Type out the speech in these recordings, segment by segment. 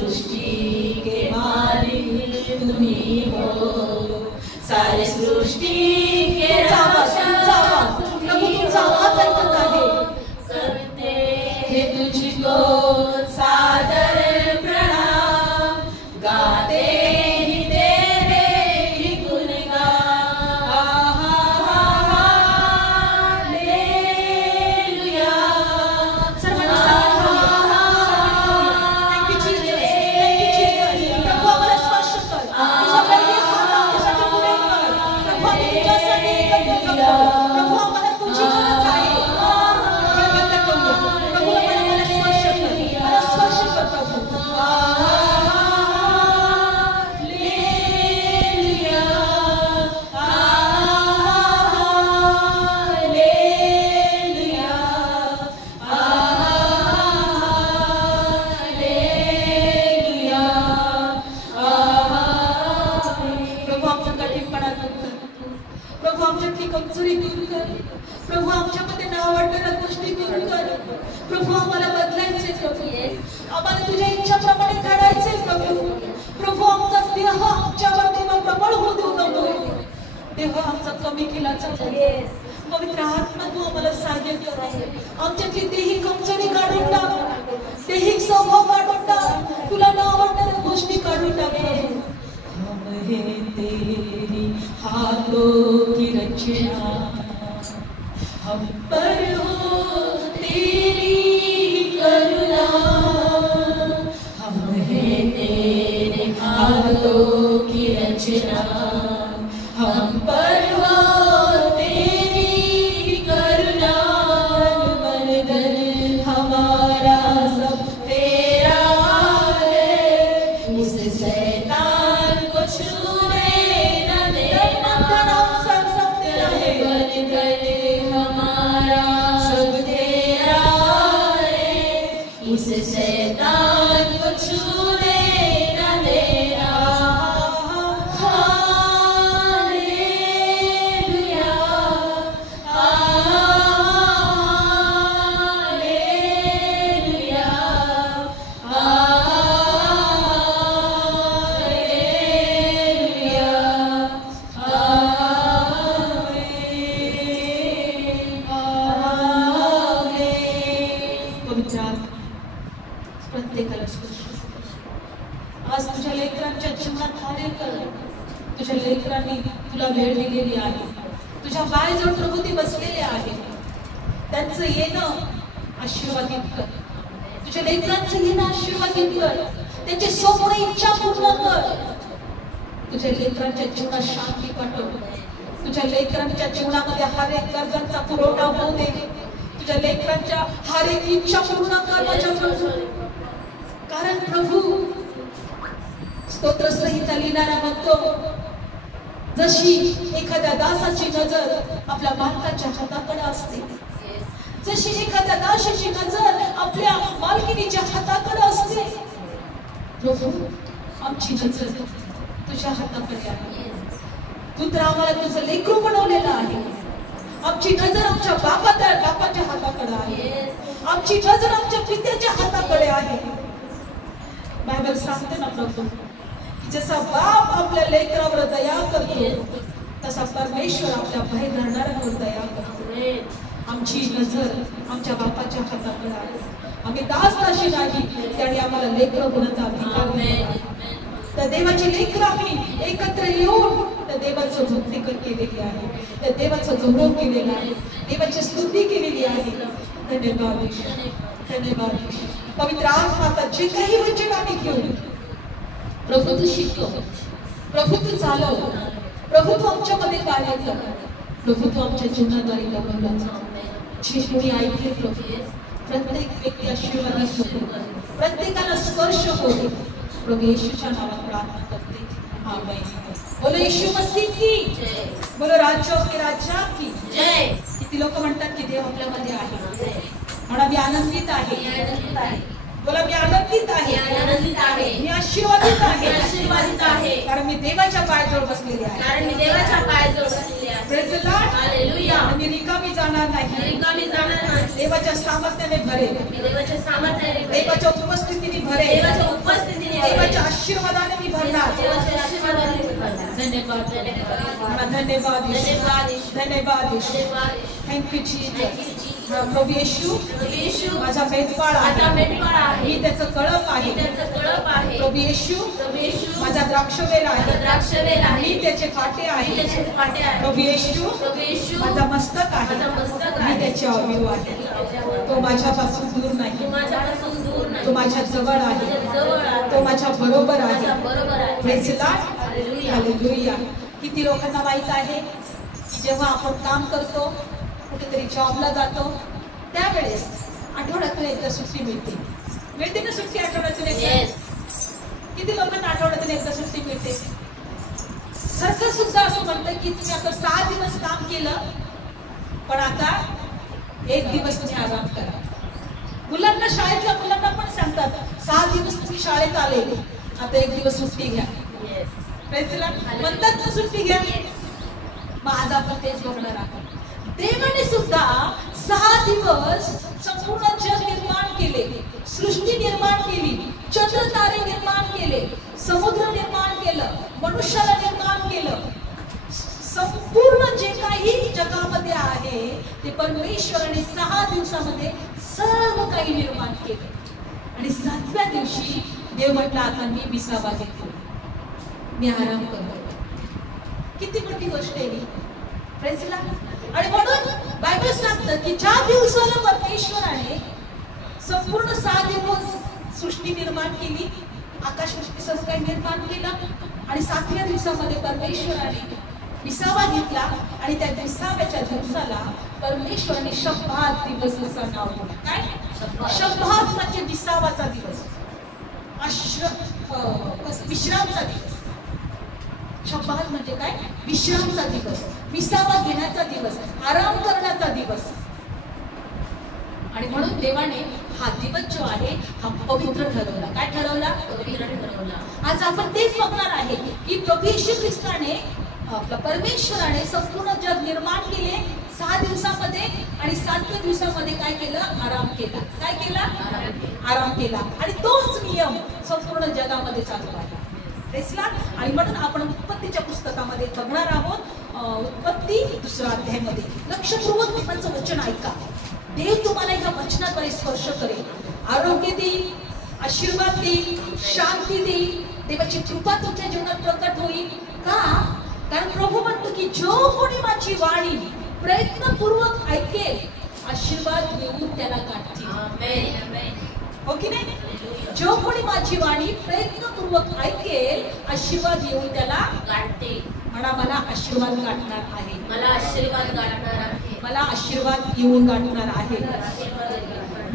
सृष्टि के मालिक तुम्ही हो, सारी सृष्टि के रक्षक तुमचा आवाज ऐकत आहे, सबते हे तुझको सादर प्रणाम, गाते ही तेरे ही गुणगान, हालेलुया। सर्वांनी प्रभु आम्हाला स्पर्श कर, प्रभु आम्हाला तुझी गरज आहे, कमजोरी दूर कर प्रभु, आमच्यामध्ये न आवडणाऱ्या गोष्टी दूर कर प्रभु, आम्हाला बदलायचे प्रभु, आम्हाला तुझ्या इच्छाप्रमाणे करायचे प्रभु। प्रभु आमचा देह आमच्यावर देवा प्रबळ होऊ देऊ नको, देह आमचा कमी केला जातो, पवित्र आत्मा तू आम्हाला सहाय्य कर, आमच्यातली देही कमजोरी काढून टाक, देही स्वभाव काढून टाक, तुला न आवडणाऱ्या गोष्टी काढून टाक। हम है तेरी हाथों की रचना, हम पर हो तेरी करुणा, हम है तेरे हाथों की रचना, हम पर हो तेरी करुणा, मन धन हमारा सब तेरा है, उस शैतान को छूने न देना, सब तेरा है, मन धन हमारा सब तेरा है, उस शैतान को छूने न देना, प्रत्येकाला आज तुझ्या लेकरांच्या जीवनात कार्य कर, तुझ्या लेकरांनी तुला वेळ दिलेली आहे, तुझ्या पायाजवळ प्रभू ते बसलेले आहे, त्यांचं येणं आशीर्वादित कर, तुझ्या लेकरांचं येणं आशीर्वादित कर, त्यांचे स्वप्न इच्छा पूर्ण कर, तुझ्या लेकरांच्या जीवनात शांती पाठव, तुझ्या लेकरांच्या जीवनामध्ये हर एक गरजांचा पुरवठा होऊ दे, तुझ्या लेकरांच्या हर एक इच्छा पूर्ण कर माझ्या प्रभू, कारण प्रभू स्तोत्र संहिता लिहिणारा म्हणतो, जशी एखाद्या दासाची नजर आपल्या मालकाच्या हाताकडे असते, जशी एखाद्या दासाची नजर आपल्या मालकिनीच्या हाताकडे असते, प्रभू आमची नजर तुझ्या हाताकडे आहे, तू तर आम्हाला तुझं लेकरू बनवलेलं आहे, आमची नजर आमच्या बापाच्या हाताकडे आहे, आमची नजर आमच्या पित्याच्या हाताकडे आहे। बायबल सांगते ना प्रभू, जसा बाप आपल्या लेकरावर दया करतो, तसा परमेश्वर आपल्या भय धरणाऱ्यांवर दया करतो। आमची नजर आमच्या बापाच्या हाताकडे आहे, आम्ही दासदासी नाही, त्याने आम्हाला लेकर होण्याचा अधिकार दिला, त्या देवाची लेकर आम्ही एकत्र येऊन त्या देवाचं भक्ती केलेली आहे, त्या देवाचं गौरव केलेला आहे, देवाची स्तुती केलेली आहे। धन्यवाद धन्यवाद पवित्र आत्मा, जे काही वचन आम्ही घेऊ प्रभू तू शिकव, प्रभू तू चालव, प्रभू तू आमच्यामध्ये कार्य कर, प्रभू तू आमच्या जीवनाद्वारे कमवला जा, जे कोणी ऐकले प्रभू प्रत्येक व्यक्ती आशीर्वादित होतो, प्रत्येकाला स्पर्श होतो, प्रभू येशूच्या नावात प्रार्थना करते, आमेन। बोलो यीशु मसीह की जय, बोलो राजा के राजा की जय। किती लोक म्हणतात की देव आपल्यामध्ये आहे, म्हणून मी आनंदित आहे, बोला मी आनंदित आहे, मी आशीर्वादित आहे, कारण मी देवाच्या पायाजवळ बसलेले आहे, प्रेज द लॉर्ड, हालेलुया। मी रिकामी जाणार नाही, देवाच्या सामर्थ्याने भरेल, देवाच्या उपस्थितीने भरेल, धन्यवाद धन्यवाद धन्यवाद थँक्यू जीसस. प्रभू येशू माझा मेंढपाळ आहे, मी त्याचं कळप आहे. प्रभू येशू माझा द्राक्षवेल आहे, मी त्याचे काटे आहे. प्रभू येशू माझा मस्तक आहे, मी त्याचे अवयव आहे. तो माझ्यापासून दूर नाही, तो माझ्या जवळ आहे, तो माझ्या बरोबर आहे. Praise the Lord. हालेलुया. किती लोकांना माहित आहे की जेव्हा आपण काम करतो, कुठेतरी जॉबला जातो, त्यावेळेस आठवड्यातून एकदा सुट्टी मिळते ना? सुट्टी आठवड्यातून एकदा. किती लोकांना आठवड्यातून एकदा सुट्टी मिळते? सरकार सुद्धा असं म्हणतं की तुम्ही आता 6 दिवस काम केलं, पण आता 1 दिवस तुम्ही आराम करा. मुलांना, शाळेतल्या मुलांना पण सांगतात 6 दिवस तुम्ही शाळेत आले, आता 1 दिवस सुट्टी घ्या. म्हणतात ना सुट्टी घ्या. मग आज आपण तेच बघणार आहोत. देवाने सुद्धा 6 दिवस संपूर्ण जग निर्माण केले, सृष्टी निर्माण केली, चंद्र तारे निर्माण केले, समुद्र निर्माण केलं, मनुष्याला निर्माण केलं. संपूर्ण जे काही जगामध्ये आहे ते परमेश्वराने 6 दिवसामध्ये सर्व काही निर्माण केले. आणि 7व्या दिवशी देव म्हटला आता मी विसावा घेतो, मी आराम करतो. किती मोठी गोष्ट आहे ही. Praise the Lord. आणि म्हणून बायबल सांगतं की ज्या दिवसाला परमेश्वराने संपूर्ण 6 दिवस सृष्टी निर्माण केली, आकाश पृथ्वी सर्व काही निर्माण केलं, आणि 7व्या दिवसामध्ये परमेश्वराने विसावा घेतला. आणि त्या विसाव्याच्या दिवसाला परमेश्वराने शब्बात दिवस असं नाव दिलं. काय शब्बात म्हणजे विसावाचा दिवस, विश्रामचा दिवस. शब्बात म्हणजे काय? विश्रामचा दिवस, विसावा घेण्याचा दिवस, आराम करण्याचा दिवस. आणि म्हणून देवाने हा दिवस जो आहे हा पवित्र ठरवला. काय ठरवला? पवित्र ठरवला. आज आपण तेच बघणार आहे की प्रभू येशू ख्रिस्ताने, आपला परमेश्वराने संपूर्ण जग निर्माण केले 6 दिवसामध्ये, आणि 7व्या दिवसामध्ये काय केलं? आराम केला. काय केला? आराम केला. आणि तोच नियम संपूर्ण जगामध्ये चालू आहे. आणि म्हणून आपण उत्पत्तीच्या पुस्तकामध्ये बघणार आहोत. उत्पत्ती 2रा अध्यायामध्ये लक्षपूर्वक देवाचं वचन ऐका. देव तुम्हाला या वचनाद्वारे स्पर्श करेल, आरोग्य देईल, आशीर्वाद देईल, शांती देईल, देवाची कृपा तुमच्या जीवनात प्रकट होईल. का? कारण प्रभू म्हणतो की जो कोणी माझी वाणी प्रयत्नपूर्वक ऐकेल, आशीर्वाद देऊन त्याला गाठतील. हो की नाही? जो कोणी माझी वाणी प्रयत्नपूर्वक ऐकेल, आशीर्वाद येऊन त्याला गाठते. म्हणा मला आशीर्वाद गाठणार आहे, मला आशीर्वाद गाठणार आहे, मला आशीर्वाद येऊन गाठणार आहे.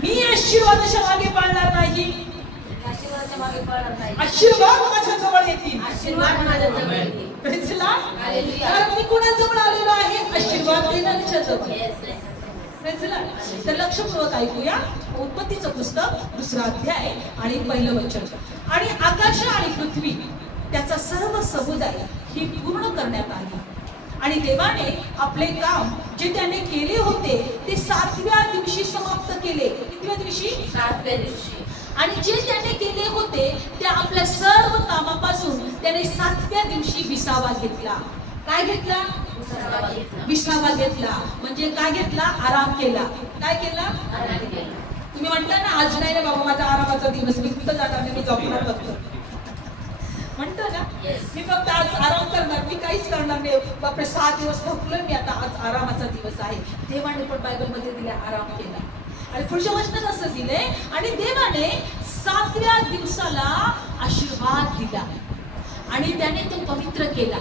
मी आशीर्वादाच्या मागे पळणार नाही, आशीर्वाद माझ्या जवळ येतील. आशीर्वाद माझ्या जवळ येतील. Praise the Lord. कारण मी कोणाजवळ आलेलो आहे? आशीर्वाद देणाऱ्याच्या जवळ. तर लक्षपूर्वक ऐकूया उत्पत्तीचं पुस्तक 2रा अध्याय आणि 1लं वचन. आणि आकाश आणि पृथ्वी त्याचा सर्व समुदाय ही पूर्ण करण्यात आली. आणि देवाने आपले काम जे त्याने केले होते ते 7व्या दिवशी समाप्त केले. कितव्या दिवशी? 7व्या दिवशी. आणि जे त्याने केले होते त्या आपल्या सर्व कामापासून त्याने 7व्या दिवशी विसावा घेतला. काय घेतला? विसावा घेतला. म्हणजे काय घेतला? आराम केला. काय केला? आराम केला. तुम्ही म्हणता ना आज नाही ना बाबा माझा आरामाचा दिवस, मी कुठं जाणार नाही, मी जॉबला बघतो म्हणतो ना, मी फक्त आज आराम करणार, मी काहीच करणार नाही. बापरे 6 दिवस थकलोय मी, आता आज आरामाचा दिवस आहे. देवाने पण बायबल मध्ये दिला आराम केला. आणि पुढच्या वचनात असं दिले आणि देवाने 7व्या दिवसाला आशीर्वाद दिला आणि त्याने तो पवित्र केला.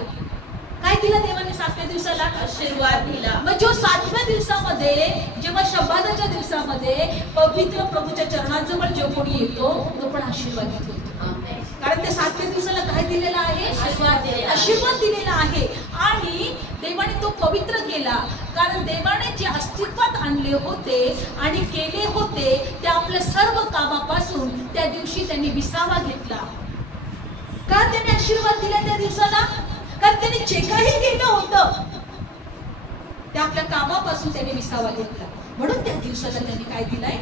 काय दिला देवाने 7व्या दिवसाला? आशीर्वाद दिला. मग जो 7व्या दिवसामध्ये जेव्हा शब्बादाच्या दिवसामध्ये पवित्र प्रभूच्या चरणाजवळ जो कोणी येतो तो पण आशीर्वाद घेतो. कारण त्या 7व्या दिवसाला काय दिलेला आहे? आशीर्वाद दिलेला आहे. आणि देवाने तो पवित्र केला. कारण देवाने जे अस्तित्वात आणले होते आणि केले होते त्या आपल्या सर्व कामापासून त्या दिवशी त्यांनी विसावा घेतला. का त्याने आशीर्वाद दिला त्या दिवसाला? कारण त्याने जे काही केलं होतं त्या आपल्या कामापासून त्याने विसावा घेतला. म्हणून त्या दिवसाला त्यांनी काय दिलाय?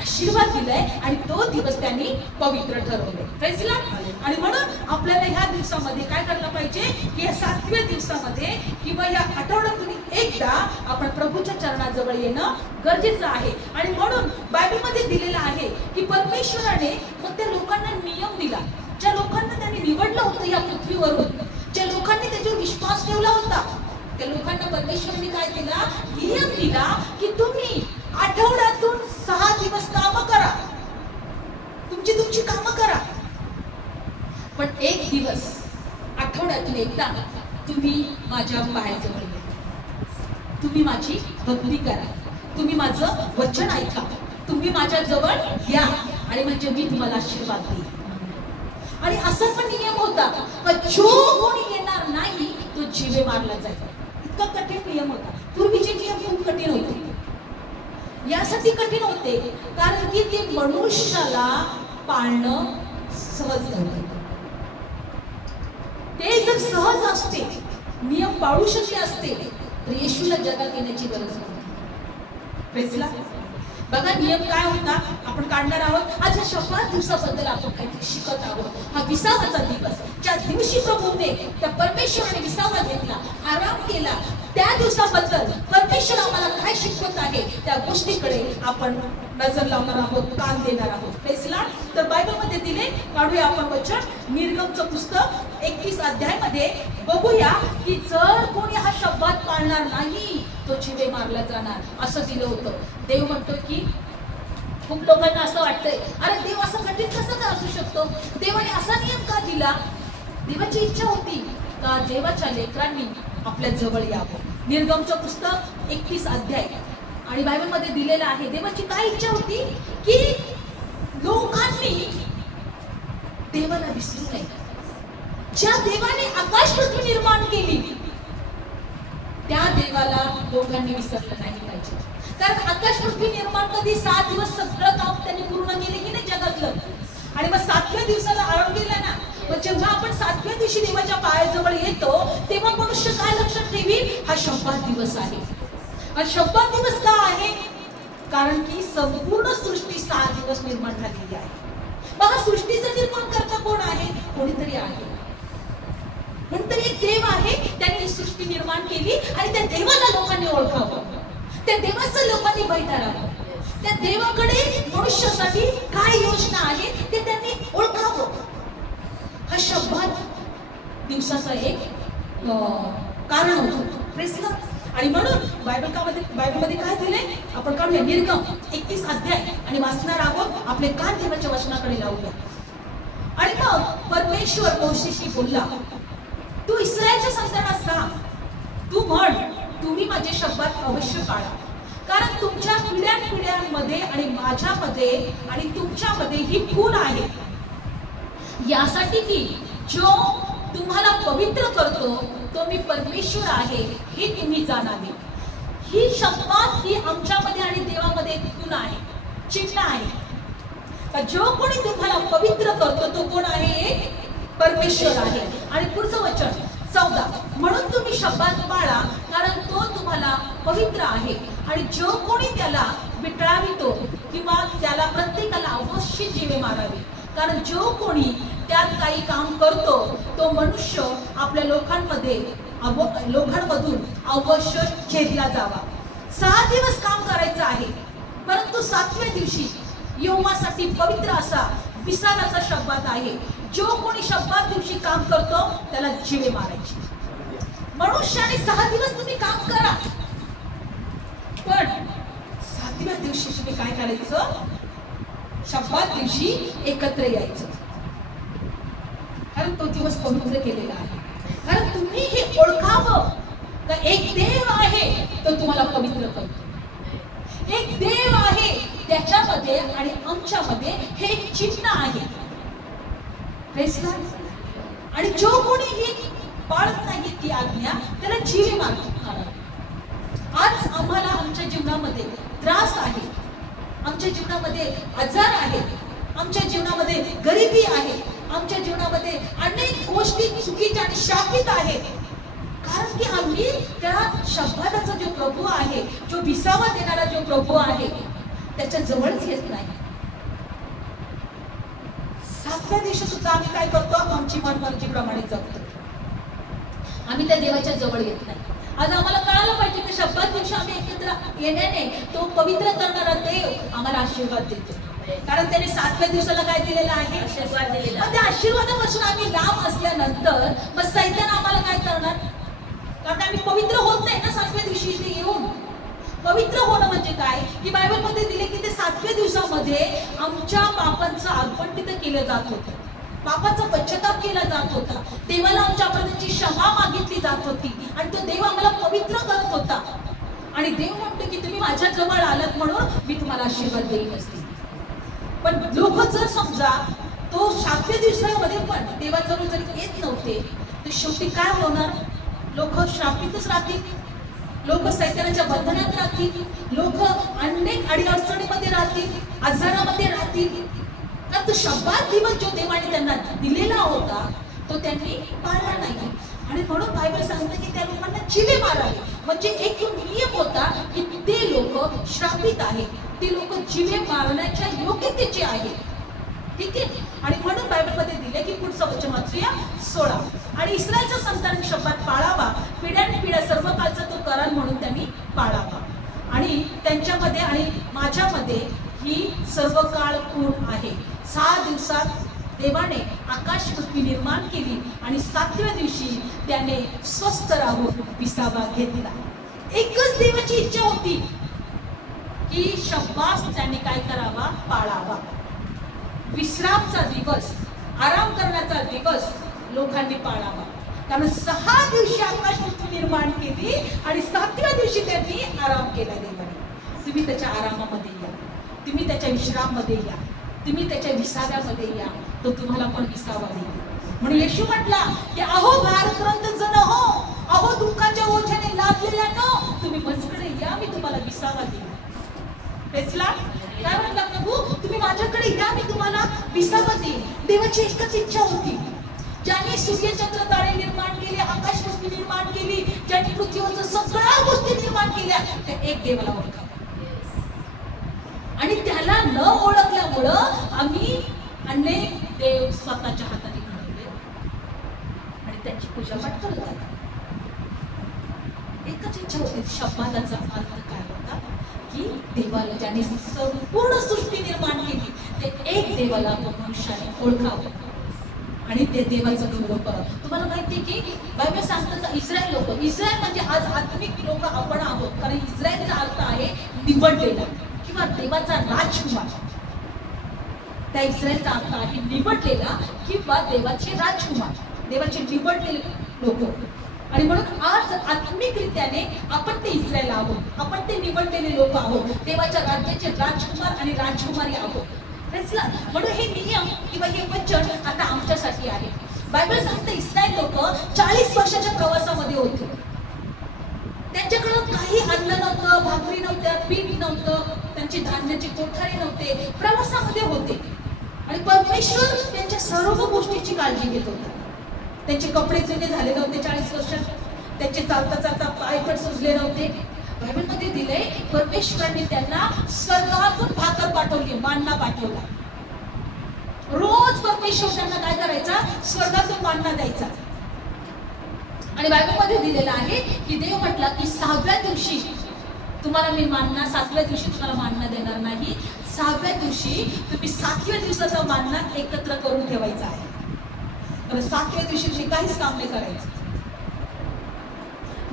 आशीर्वाद दिलाय आणि तो दिवस त्यांनी पवित्र ठरवले. Praise Lord. आणि म्हणून आपल्याला ह्या दिवसामध्ये काय करायला पाहिजे की या 7व्या दिवसामध्ये किंवा या आठवड्यातून एकदा आपण प्रभूच्या चरणाजवळ येणं गरजेचं आहे. आणि म्हणून बायबलमध्ये दिलेलं आहे की परमेश्वराने मग त्या लोकांना नियम दिला. ज्या लोकांना त्यांनी निवडलं होतं या पृथ्वीवरून, ज्या लोकांनी त्याच्यावर विश्वास ठेवला होता, त्या लोकांना परमेश्वराने काय दिला, नियम दिला की तुम्ही आठवड्यातून 6 दिवस कामं करा, तुमची कामं करा, पण एक दिवस आठवड्यातून एकदा तुम्ही माझ्या पायाजवळ या, तुम्ही माझी भक्ती करा, तुम्ही माझं वचन ऐका, तुम्ही माझ्या जवळ या आणि म्हणजे मी तुम्हाला आशीर्वाद देईन. आणि असा पण नियम होता की जो कोणी येणार नाही तो जीवे मारला जाईल. इतका कठीण नियम होता. पूर्वीचे नियम खूप कठीण होते. यासाठी कठीण होते कारण की ते मनुष्याला पाळणं सहज नव्हतं. ते जर सहज असते, नियम पाळू शकले असते तर येशूला जगात येण्याची गरज नव्हती. Praise Lord. बघा नियम काय होता आपण काढणार आहोत. आज या शपथ दिवसाबद्दल आपण काहीतरी शिकत आहोत. हा 20वाचा दिवस, ज्या दिवशी प्रभूने त्या परमेश्वराने 20वा घेतला, आराम केला, त्या दिवसाबद्दल परमेश्वर आम्हाला काय शिकवत आहे त्या गोष्टीकडे आपण नजर लावणार आहोत, कान देणार आहोत. Praise Lord. तर बायबलमध्ये दिले, काढूया आपण वचन निर्गमचं पुस्तक 31 अध्यायामध्ये बघूया की जर कोणी हा शब्द पाळणार नाही तो जीवे मारला जाणार असं दिलं होतं. देव म्हणतो की खूप लोकांना असं वाटतंय अरे देव असं कठीण कसं का असू शकतो, देवाने असा नियम का दिला. देवाची इच्छा होती का देवाच्या लेकरांनी आपल्या जवळ यावं. निर्गमचं पुस्तक 31 अध्याय आणि बायबलमध्ये दिलेलं आहे. देवाची काय इच्छा होती की लोकांनी देवाला विसरू नये. ज्या देवाने आकाश पृथ्वी निर्माण केली त्या देवाला लोकांनी विसरलं नाही पाहिजे. कारण आकाश पृथ्वी निर्माण कधी 7 दिवस सगळं काम त्यांनी पूर्ण केले की नाही जगातलं. आणि मग 7व्या दिवसाला आराम केला ना. मग जेव्हा आपण 7व्या दिवशी देवाच्या पायाजवळ येतो तेव्हा मनुष्य काय लक्षात ठेवी, हा शब्बात दिवस आहे. आणि शब्बात दिवस का आहे, कारण की संपूर्ण सृष्टी 6 दिवस निर्माण झालेली आहे. मग हा सृष्टीचं निर्माण करता कोण आहे, कोणीतरी आहे. नंतर एक देव आहे, त्यांनी ही सृष्टी निर्माण केली आणि त्या देवाला लोकांनी ओळखावं, त्या देवाचं लोकांनी बैठारावं, त्या देवाकडे मनुष्यासाठी काय योजना आहे ते त्यांनी ओळखावं. हा शब्बात दिवसाचा एक कारण होतं. Praise Lord. आणि म्हणून बायबलमध्ये काय दिलंय आपण काढूया. निर्गम 31 अध्याय आणि वाचणार आहोत. आपले कान देवाच्या वचनाकडे लावूया. आणि मग परमेश्वर मोशेशी बोलला, तू इस्रायलच्या संतानास सांग, तू म्हण, तुम्ही माझे शब्दात अवश्य पाळा, कारण तुमच्या पिढ्यानपिढ्यांमध्ये आणि माझ्यामध्ये आणि तुमच्यामध्ये ही खून आहे, यासाठी की जो तुम्हाला पवित्र करतो तो मी परमेश्वर आहे हे तुम्ही जाणावे. ही शपथ ही आमच्यामध्ये आणि देवामध्ये खून आहे, चिन्ह आहे. जो कोणी तुम्हाला पवित्र करतो तो कोण आहे, परमेश्वर आहे. आणि पुढचं वचन 14, म्हणून तुम्ही शब्दात पाळा कारण तो तुम्हाला पवित्र आहे. आणि जो कोणी त्याला विटळावितो किंवा त्याला प्रत्येकाला अवश्य जीवे मारावे, कारण जो कोणी त्यात काही काम करतो तो मनुष्य आपल्या लोकांमधून अवश्य छेदला जावा. 6 दिवस काम करायचं आहे, परंतु 7व्या दिवशी यहोवासाठी पवित्र असा विसाव्याचा शब्दात आहे. जो कोणी शब्दात दिवशी काम करतो त्याला जीवे मारायची. मनुष्याने 6 दिवस तुम्ही काम करा, पण 7व्या दिवशी तुम्ही काय करायचं, शब्दात दिवशी एकत्र यायचं, कारण तो दिवस पवित्र केलेला आहे. कारण तुम्ही हे ओळखावं का एक देव आहे तो तुम्हाला पवित्र करतो. एक देव आहे त्याच्यामध्ये आणि आमच्यामध्ये हे एक चिन्ह आहे. आणि जो कोणी ही पाळत नाही ती आज्ञा त्याला जीवे मारतो. आज आम्हाला आमच्या जीवनामध्ये त्रास आहे, आमच्या जीवनामध्ये आजार आहे, आमच्या जीवनामध्ये गरिबी आहे, आमच्या जीवनामध्ये अनेक गोष्टी चुकीच्या आणि शापित आहेत, कारण की आम्ही त्या शब्दाचा जो प्रभू आहे, जो विसावा देणारा जो प्रभू आहे, त्याच्या जवळच येत नाही. 7व्या दिवशी सुद्धा आम्ही काय करतो, आमची मनमर्जीप्रमाणे जगतो. आम्ही त्या देवाच्या जवळ येत नाही. आज आम्हाला कळायला पाहिजे की शब्दात दिवशी आम्ही एकत्र येण्याने तो पवित्र करणारा देव आम्हाला आशीर्वाद देतो. कारण त्याने 7व्या दिवसाला काय दिलेलं आहे, आशीर्वाद दिलेला. त्या आशीर्वादापासून आम्ही लांब असल्यानंतर मग सैतान आम्हाला काय करणार, कारण आम्ही पवित्र होत नाही ना 7व्या दिवशी इथे येऊन. पवित्र होणं म्हणजे काय की बायबलमध्ये दिले की ते 7व्या दिवसामध्ये आमच्या पापांचं अर्पण तिथे केलं जात होतं, पापाचा पश्चाताप केला जात होता, देवाला आमच्या अपराधांची क्षमा मागितली जात होती आणि तो देव आम्हाला पवित्र करत होता. आणि देव म्हणतो की तुम्ही माझ्या जवळ आलात म्हणून मी तुम्हाला आशीर्वाद देईन असते. पण लोक जर समजा तो 7व्या दिवसामध्ये पण देवाजवळ जर येत नव्हते तर शेवटी काय होणार, लोक श्रापितच राहतील, लोक सैतानाच्या बंधनात राहतील, लोक अनेक अडीअडचणीमध्ये राहतील, आजारामध्ये राहतील. तर तो शब्दात दिवस जो देवाने त्यांना दिलेला होता तो त्यांनी पाळला नाही. आणि म्हणून बायबल सांगतं की त्या लोकांना चिवे मारावे. म्हणजे एक नियम होता की ते लोक श्रापित आहेत, ते लोक चिवे मारण्याच्या योग्यतेचे आहेत. ठीक आहे. आणि म्हणून बायबलमध्ये दिले की पुढचं वचन वाचूया 16. आणि इस्रायलच्या संतांनी शब्दात पाळावा, पिढ्यानपिढ्या सर्व काळचा तो करार म्हणून त्यांनी पाळावा. आणि त्यांच्यामध्ये आणि माझ्यामध्ये ही सर्व काळ पूर्ण आहे. 6 दिवसात देवाने आकाश पृथ्वी निर्माण केली आणि 7व्या दिवशी त्याने स्वस्थ राहून विसावा घेतला. एकच देवाची इच्छा होती की शब्बास त्याने काय करावा, पाळावा. विश्रामचा दिवस, आराम करण्याचा दिवस लोकांनी पाळावा. कारण 6 दिवशी आकाश पृथ्वी निर्माण केली आणि 7व्या दिवशी त्यांनी आराम केला देवाने. तुम्ही त्याच्या आरामामध्ये या, तुम्ही त्याच्या विश्राममध्ये या, तुम्ही त्याच्या विसाव्यामध्ये या, तो तुम्हाला पण विसावा देईल. म्हणून येशू म्हटला की अहो भारक्रांत जण हो, अहो दुःखाच्या ओझ्याने लादलेल्या नो, तुम्ही माझ्याकडे या, मी तुम्हाला विसावा देईल. पेचला काय म्हटला प्रभू, तुम्ही माझ्याकडे या, मी तुम्हाला विसावा देईल. देवाची एकच इच्छा होती. ज्याने सूर्यचंद्र तारे निर्माण केले, आकाश पृथ्वी निर्माण केली, ज्याने पृथ्वीवरच्या सगळ्या गोष्टी निर्माण केल्या, त्या एक देवाला ओळखा. आणि त्याला न ओळखल्यामुळं आम्ही अनेक देव स्वतःच्या हाताने घडवले आणि त्यांची पूजापाठ करत आलो. एकच इच्छा होती. शब्दाचा अर्थ काय होता की देवाला ज्याने संपूर्ण सृष्टी निर्माण केली ते एक देवाला मनुष्याने ओळखावं आणि ते देवाचं गौरव करावं. तुम्हाला माहिती आहे की बायबल सांगतं का इस्रायल लोक, इस्रायल म्हणजे आज आत्मिक लोक आपण आहोत. कारण इस्रायलचा अर्थ आहे निवडलेला किंवा देवाचा राजकुमार. त्या इस्रायलचा अर्थ आहे निवडलेला किंवा देवाचे राजकुमार, देवाचे निवडलेले लोक. आणि म्हणून आज आत्मिकरित्याने आपण ते इस्रायल आहोत, आपण ते निवडलेले लोक आहोत, देवाच्या राज्याचे राजकुमार आणि राजकुमारी आहोत. म्हणून हे नियम किंवा हे वचन आता आमच्यासाठी आहे. बायबल सांगते इस्रायल लोक 40 वर्षाच्या प्रवासामध्ये होते. त्यांच्याकडं काही अन्न नव्हतं, भाकरी नव्हत्या, पीठ नव्हतं, त्यांची धान्याचे कोठारे नव्हते, प्रवासामध्ये होते. आणि परमेश्वर त्यांच्या सर्व गोष्टीची काळजी घेत होता. त्यांचे कपडे जुने झाले नव्हते 40 वर्षात, त्यांचे चालता चालता पाय पण सुजले नव्हते. बायबलमध्ये दिले परमेश्वरांनी त्यांना स्वर्गातून भाकर पाठवली, मान्ना पाठवला. रोज परमेश्वर त्यांना काय करायचा, स्वर्गातून मान्ना द्यायचा. आणि बायबलमध्ये दिलेलं आहे की देव म्हटला की 6व्या दिवशी तुम्हाला मी मान्ना, 7व्या दिवशी तुम्हाला मान्ना देणार नाही. 6व्या दिवशी तुम्ही 7व्या दिवसाचा मान्ना एकत्र करून ठेवायचा आहे. तर 7व्या दिवशी मी काहीच काम नाही करायचं.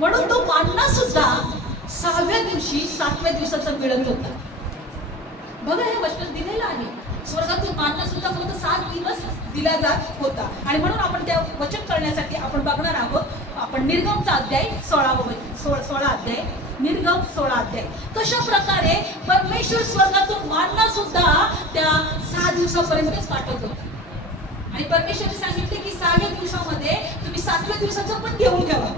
म्हणून तो मान्ना सुद्धा 6व्या दिवशी 7व्या दिवसाचा मिळत होता. बघा हे वचन दिलेलं आहे. स्वर्गातून मान्ना सुद्धा फक्त 7 दिवस दिला जात होता. आणि म्हणून आपण त्या वचन करण्यासाठी आपण बघणार आहोत. आपण निर्गमचा अध्याय 16 अध्याय, निर्गम 16 अध्याय. कशा प्रकारे परमेश्वर स्वर्गातून मान्ना सुद्धा त्या 6 दिवसापर्यंतच पाठवत होता. आणि परमेश्वरने सांगितले की 6व्या दिवसामध्ये तुम्ही 7व्या दिवसाचं पण घेऊन ठेवा.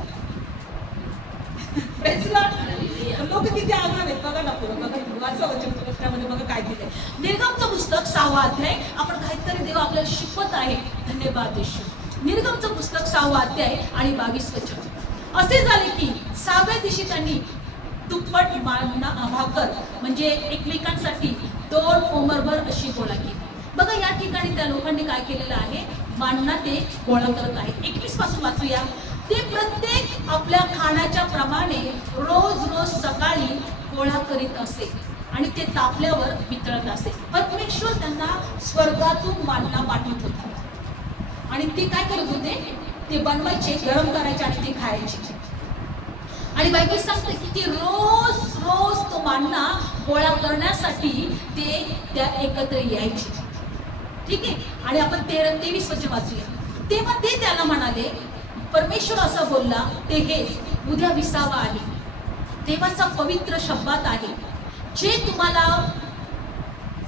लोक किती आगाव आहेत बघा ना. पुढे बघा वाचा वचन पुस्तकामध्ये बघा काय दिलंय. निर्गमचं पुस्तक 6वा अध्याय. आपण काहीतरी देव आपल्याला शिकवत आहे. धन्यवाद येशू. निर्गमचं पुस्तक 6वा अध्याय आणि 22 वचन. असे झाले की 6व्या दिवशी त्यांनी दुप्पट भाकर म्हणजे एकमेकांसाठी 2 ओमरभर अशी गोळा केली. बघा या ठिकाणी त्या लोकांनी काय केलेलं आहे, मांडणा ते गोळा करत आहे. 21 पासून वाचूया. ते प्रत्येक आपल्या खाण्याच्या प्रमाणे रोज रोज सकाळी गोळा करीत असे आणि ते तापल्यावर वितळत असे. परमेश्वर त्यांना स्वर्गातून मांडणा पाठवत होता आणि ते काय करत होते, ते बनवायचे, गरम करायचे आणि ते खायचे. आणि बायबल सांगते की ते रोज रोज तो मांडणा गोळा करण्यासाठी ते त्या एकत्र यायचे. ठीक आहे. आणि आपण 23 वचन वाचूया. तेव्हा ते त्याला म्हणाले, परमेश्वर असा बोलला, ते हे उद्या 20 आहे, देवाचा पवित्र शब्दात आहे. जे तुम्हाला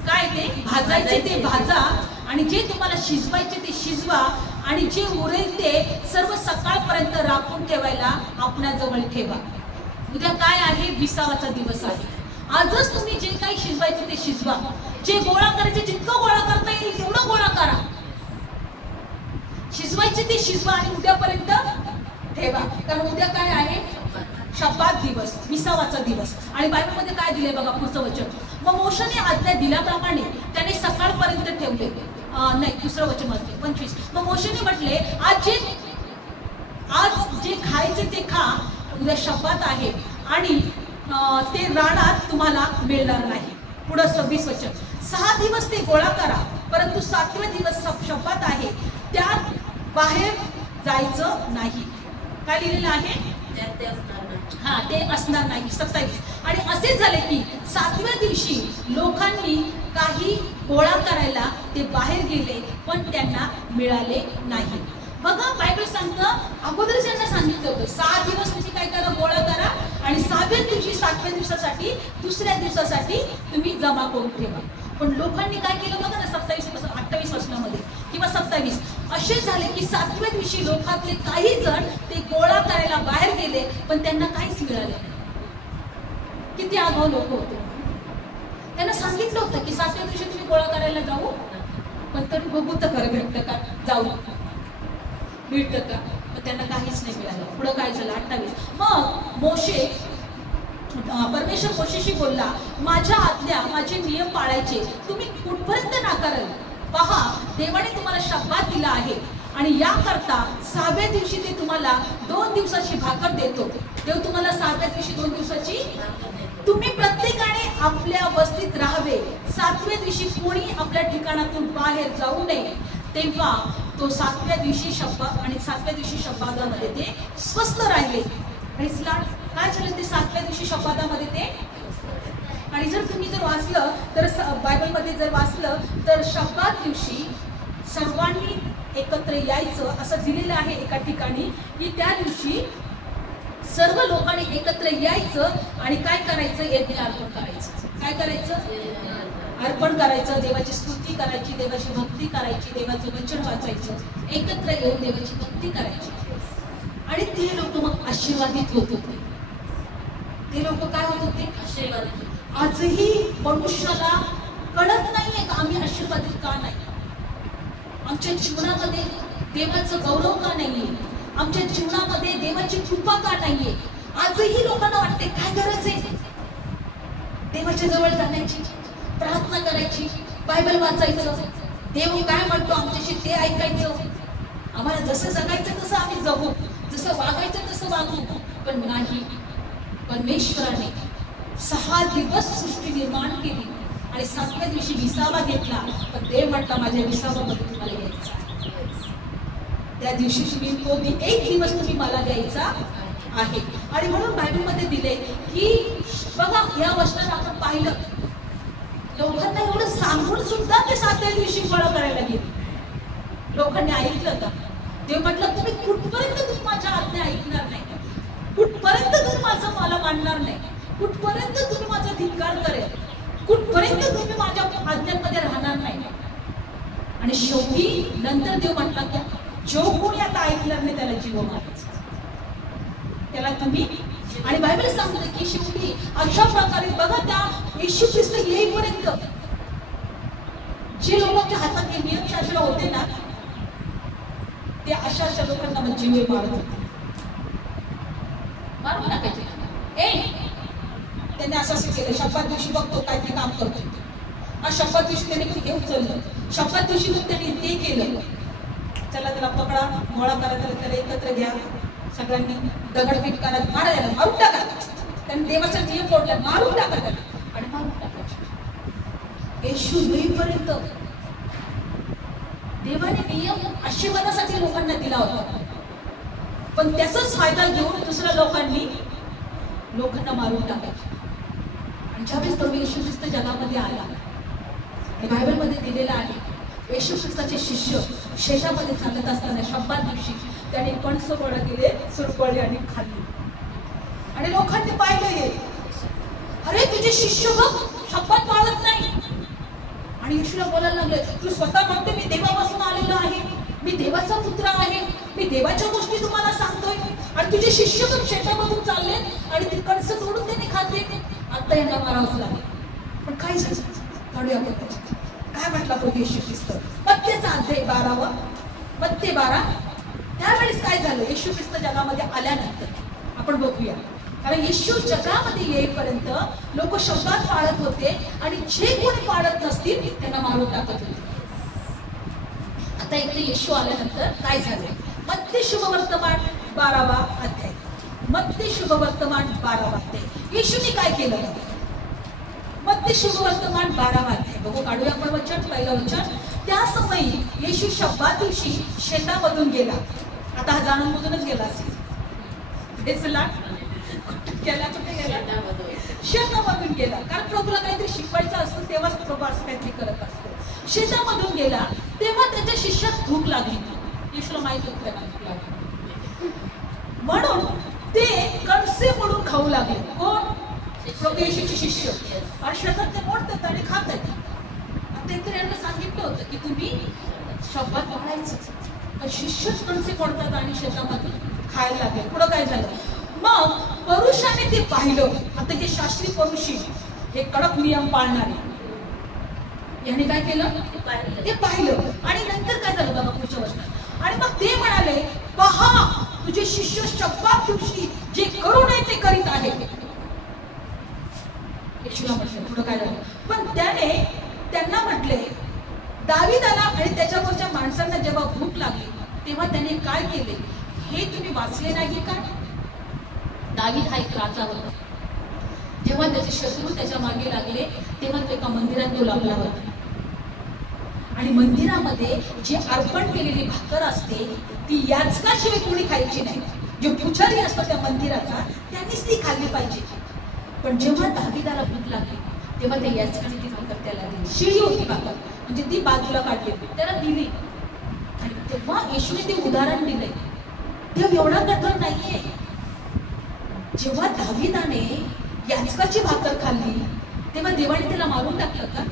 काय ते भाजायचे ते भाजा आणि जे तुम्हाला शिजवायचे ते शिजवा आणि जे उरेल ते सर्व सकाळपर्यंत राखून ठेवायला आपणाजवळ ठेवा. उद्या काय आहे, 20वाचा दिवस आहे. आजच तुम्ही जे काही शिजवायचे ते शिजवा. जे गोळा करायचे, जितकं गोळा करता येईल तेवढं गोळा करा. शिजवायचे ते शिजवा आणि उद्यापर्यंत ठेवा, कारण उद्या काय आहे, शब्बात दिवस, 20वाचा दिवस. आणि बायबलमध्ये काय दिले बघा पुढचं वचन. मग मोशेने आज्ञा दिल्याप्रमाणे त्याने सकाळपर्यंत ठेवले. नाही, दुसरं वचन वाचते 25. मग मोशेने म्हटले, आज जे खायचे ते खा, उद्या शब्बात आहे आणि ते रानात तुम्हाला मिळणार नाही. पुढं 26 वचन. 6 दिवस ते गोळा करा, परंतु 7वे दिवस शब्बात आहे, त्यात बाहेर जायचं नाही. काय लिहिलेलं आहे, हा ते असणार नाही. 27. आणि असे झाले की 7व्या दिवशी लोकांनी काही गोळा करायला ते बाहेर गेले, पण त्यांना मिळाले नाही. बघा बायबल सांगतं, अगोदरच यांना सांगितलं होतं 6 दिवस म्हणजे काय करा, गोळा करा आणि 7व्या दिवशी 7व्या दिवसासाठी दुसऱ्या दिवसासाठी तुम्ही जमा करून ठेवा. पण लोकांनी काय केलं बघा ना, 28 वचनामध्ये किंवा 27. असे झाले की 7व्या दिवशी लोकांतले काही जण ते गोळा करायला बाहेर गेले, पण त्यांना काहीच मिळाले नाही. किती आगाऊ लोक होते. त्यांना सांगितलं होतं की 7व्या दिवशी तुम्ही गोळा करायला जाऊ, पण तरी बघू तर खरं भेटतं का, जाऊ मिळतं का, पण त्यांना काहीच नाही मिळालं. पुढं काय झालं 28. मग परमेश्वर मोशेशी बोलला, माझ्या आज्ञा माझे नियम पाळायचे तुम्ही कुठपर्यंत नाकाराल. पहा, देवाने तुम्हाला शब्दात दिला आहे आणि याकरता 6व्या दिवशी ते तुम्हाला 2 दिवसाची भाकर देतो. देव तुम्हाला 6व्या दिवशी 2 दिवसाची. तुम्ही प्रत्येकाने आपल्या वस्तीत राहावे. 7व्या दिवशी कोणी आपल्या ठिकाणातून बाहेर जाऊ नये. तेव्हा तो 7व्या दिवशी शब्दात आणि 7व्या दिवशी शब्दामध्ये ते स्वस्थ राहिले. काय झालं ते 7व्या दिवशी शब्दामध्ये ते. आणि जर तुम्ही वाचलं तर बायबलमध्ये जर वाचलं तर शब्दात दिवशी सर्वांनी एकत्र यायचं असं दिलेलं आहे एका ठिकाणी, की त्या दिवशी सर्व लोकांनी एकत्र यायचं आणि काय करायचं, यज्ञ अर्पण करायचं. काय करायचं, अर्पण करायचं, देवाची स्तुती करायची, देवाची भक्ती करायची, देवाचं वचन वाचायचं, एकत्र येऊन देवाची भक्ती करायची. आणि ते लोक मग आशीर्वादित होत होते. ते लोक काय होत होते, आशीर्वादित. आजही मनुष्याला कळत नाहीये का आम्ही आशीर्वादित का नाही, आमच्या जीवनामध्ये देवाचं गौरव का नाहीये, आमच्या जीवनामध्ये देवाची कृपा का नाहीये. आजही लोकांना वाटते काय गरज आहे देवाच्या जवळ जाण्याची, प्रार्थना करायची, बायबल वाचायचं, देव काय म्हणतो आमच्याशी ते ऐकायचं, आम्हाला जसं जगायचं तसं आम्ही जगू, जसं वागायचं तसं वागू. पण नाही, परमेश्वराने 6 दिवस सृष्टी निर्माण केली आणि 7व्या दिवशी 20वा घेतला. पण देव म्हटला माझ्या 20वामध्ये तुम्हाला यायचं, त्या दिवशी तुम्ही एक दिवस तुम्ही मला द्यायचा आहे. आणि म्हणून बायबलमध्ये दिले की बघा या वचनात आपण पाहिलं, लोकांना एवढं सांगून सुद्धा ते 7व्या दिवशी गोळा करायला गेले. लोकांनी ऐकलं का, देव म्हटलं तुम्ही कुठपर्यंत तुम्ही माझ्या आज्ञा ऐकणार नाही, कुठपर्यंत तुम्ही माझं मला मानणार नाही, कुठपर्यंत तुम्ही माझा धिक्कार करेल, कुठपर्यंत तुम्ही माझ्या आज्ञांमध्ये राहणार नाही. आणि शेवटी नंतर देव म्हटला की जो कोणी आता ऐकणार नाही त्याला जीव मारायचा, त्याला तुम्ही. आणि बायबल सांगते की शेवटी अशा प्रकारे बघा त्या येशू ख्रिस्त येईपर्यंत जे लोकांच्या हातात हे नियमशास्त्र होते ना, ते अशा लोकांना जीव मारत होते, मारून टाकायचे. त्याने असं केलं. शब्दात दिवशी बघतो काहीतरी काम करतो. आज शब्दात दिवशी त्याने हे उचललं. शब्दात दिवशी मग त्याने ते केलं. चला त्याला पकडा, गोळा करा, त्याला एकत्र घ्या, सगळ्यांनी दगडफेक करा, मारा, त्याला मारून टाका. त्यांनी देवाचा नियम तोडला, मारून टाका त्याला आणि मारून टाका. येशू येईपर्यंत देवाने नियम आशीर्वादासाठी लोकांना दिला होता, पण त्याचाच फायदा घेऊन दुसऱ्या लोकांना मारून टाकायचे. आणि ज्यावेळेस प्रभू येशू ख्रिस्त जगामध्ये आला, बायबलमध्ये दिलेला आहे, येशू ख्रिस्ताचे शिष्य शेतामध्ये चालत असताना शब्दात दिवशी त्याने कणस गोळा केले, सुरपळले आणि खाल्ले. आणि लोकांनी पाहिलं, अरे तुझे शिष्य बघ शब्दात पाळत नाही. आणि येशूला बोलायला लागले, तू स्वतः म्हणते मी देवापासून आलेलो आहे, मी देवाचा पुत्र आहे, मी देवाच्या गोष्टी तुम्हाला सांगतोय, आणि तुझे शिष्य पण शेतामधून चालले आणि ते कणस तोडून त्यांनी खाते. आता यांना मारावंच लागेल. पण काय झालं काढूया आपण. काय म्हटला प्रभू येशू ख्रिस्त? मत्तेचा अध्याय 12 मत्ते 12. त्यावेळेस काय झालं? येशू ख्रिस्त जगामध्ये आल्यानंतर आपण बघूया. कारण येशू जगामध्ये येईपर्यंत लोक शब्दात पाळत होते आणि जे कोणी पाळत नसतील त्यांना मारून टाकत होते. आता इकडे येशू आल्यानंतर काय झालं? मत्ते शुभवर्तमान 12 अध्याय. मत्ते शुभवर्तमान 12 अध्याय. येशूने काय केलं? मत्ते शुभवर्तमान 12 अध्याय बघू, काढूया आपण वचन. पहिलं वचन, त्या समयी येशू शब्दात दिवशी शेतामधून गेला. आता हा जाणून बुजूनच गेला असेल. कुठे गेला? शेतामधून गेला. कारण प्रभूला काहीतरी शिकवायचं असतं तेव्हाच प्रभू असं काहीतरी करत असतो. शेतामधून गेला तेव्हा त्याच्या शिष्यास भूक लागली. येशूला माहित होत त्याला भूक लागली, म्हणून ते कणसे मोडून खाऊ लागले. कोण? प्रभू येशूचे शिष्य. आणि शेतात ते मोडतात आणि खातात. आता एकतर यांना सांगितलं होतं की तुम्ही शब्दात पाळायचं, पण शिष्यच कणसे मोडतात आणि शेतामधून खायला लागले. पुढं काय झालं? मग परुषाने ते पाहिलं. आता हे शास्त्री परुषी, हे कडक नियम पाळणारे, यांनी काय केलं? ते पाहिलं. आणि नंतर काय झालं बघा पुढच्या वर्षात. आणि मग ते म्हणाले, पहा तुझे शिष्य शब्दात दिवशी जे करू नये ते करीत आहे. येशूला म्हटलं. पुढं काय झालं? पण त्याने त्यांना म्हटले, दावीद आला आणि त्याच्यावरच्या माणसांना जेव्हा भूक लागली तेव्हा त्याने काय केले हे तुम्ही वाचले नाही का? दावीद हा एक राजा होता. जेव्हा त्याचे शत्रू त्याच्या मागे लागले तेव्हा तो एका मंदिरात तो लागला होता. आणि मंदिरामध्ये जी अर्पण केलेली भाकर असते ती याचकाशिवाय कोणी खायची नाही. जो पुजारी असतो त्या मंदिराचा त्यांनीच ती खाल्ली पाहिजे. पण जेव्हा दावीदाला भूक लागली तेव्हा त्या याचकाने ती भाकर त्याला दिली. शिळी होती भाकर, म्हणजे ती बाजूला काढली, त्याला दिली. आणि तेव्हा येशूने ते उदाहरण दिलंय. देव एवढा कठोर नाहीये. जेव्हा दावीदाने याचकाची भाकर खाल्ली तेव्हा देवाने त्याला मारून टाकलं का?